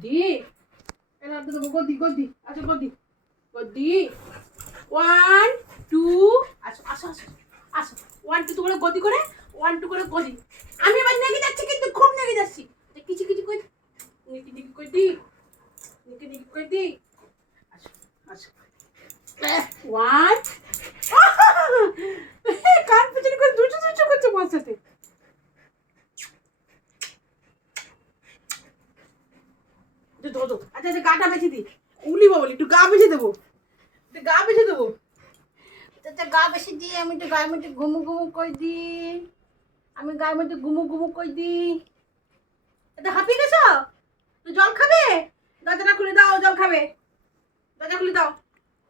গদি এনা তো গদি গদি আচ্ছা গদি গদি 1 2 আসো আসো আসো আসো 1 2 করে গদি করে 1 2 করে গদি আমি এবার নেগে যাচ্ছি কিন্তু খুব নেগে যাচ্ছি কিছু কিছু কই নিকি নিকি কই দি নিকি নিকি কই দি আসো আসো 1 কান পিছনে করে দুটো দুটো করছে মার সাথে দো আচ্ছা আচ্ছা গাটা বেঁচে দি উলি বাবলি একটু গা বেঁচে দেবো একটু গা বেঁচে দেবো আচ্ছা গা বেশি দিয়ে আমি একটু গায়ের মধ্যে ঘুমু ঘুমু কই দি আমি গায়ের মধ্যে ঘুমু ঘুমু কই দি এটা হাঁপিয়ে গেছো তো জল খাবে দরজাটা খুলে দাও জল খাবে দরজা খুলে দাও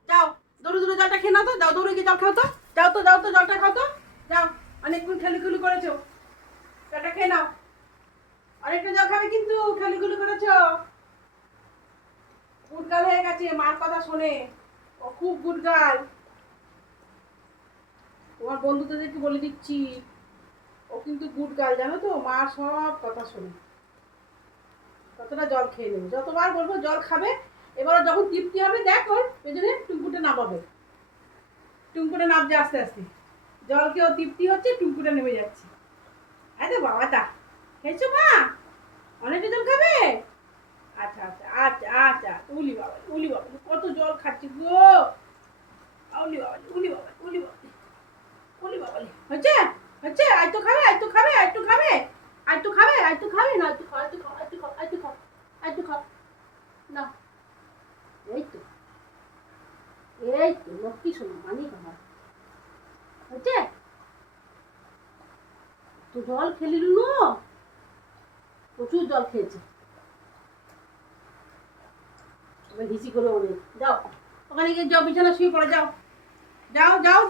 যাও দৌড়ে দৌড়ে জলটা খেয়ে নাও তো যাও দৌড়ে গিয়ে জল খাও তো যাও তো জলটা খাও তো যাও অনেকক্ষণ খেলিখুলি করেছো জলটা খেয়ে নাও অনেকটা জল খাবে কিন্তু খেলিখুলি করেছো গুড গার্ল হয়ে গেছে মার কথা শোনে ও খুব গুড গার্ল তোমার বন্ধুদেরকে বলে দিচ্ছি ও কিন্তু গুড গার্ল জানো তো মার সব কথা শোনে কতটা জল খেয়ে নেবে যতবার বলবো জল খাবে এবার যখন তৃপ্তি হবে দেখ ওর পেছনে টুঙ্কুটে নামাবে টুঙ্কুটে নামছে আস্তে আস্তে জল খেয়েও তৃপ্তি হচ্ছে টুঙ্কুটে নেমে যাচ্ছে আরে বাবাটা খেয়েছো মা অনেকটা জল খাবে আচ্ছা আচ্ছা আচ্ছা আচ্ছা উলি বাবা কত জল খাচ্ছি গো উলি বাবা উলি বাবা উলি বাবা উলি বাবা হচ্ছে হচ্ছে আর তো খাবে আর তো খাবে আর তো খাবে আর তো খাবে আর তো খাবে না তো খাও তো খাও আর তো খাও আর তো খাও আর তো খাও না এই তো লক্ষ্মী শোনো মানি খাবার হচ্ছে তো জল খেলিল প্রচুর জল খেয়েছে এবার হিসি করে অনেক যাও ওখানে গিয়ে যাও বিছানা শুয়ে পড়ে যাও যাও যাও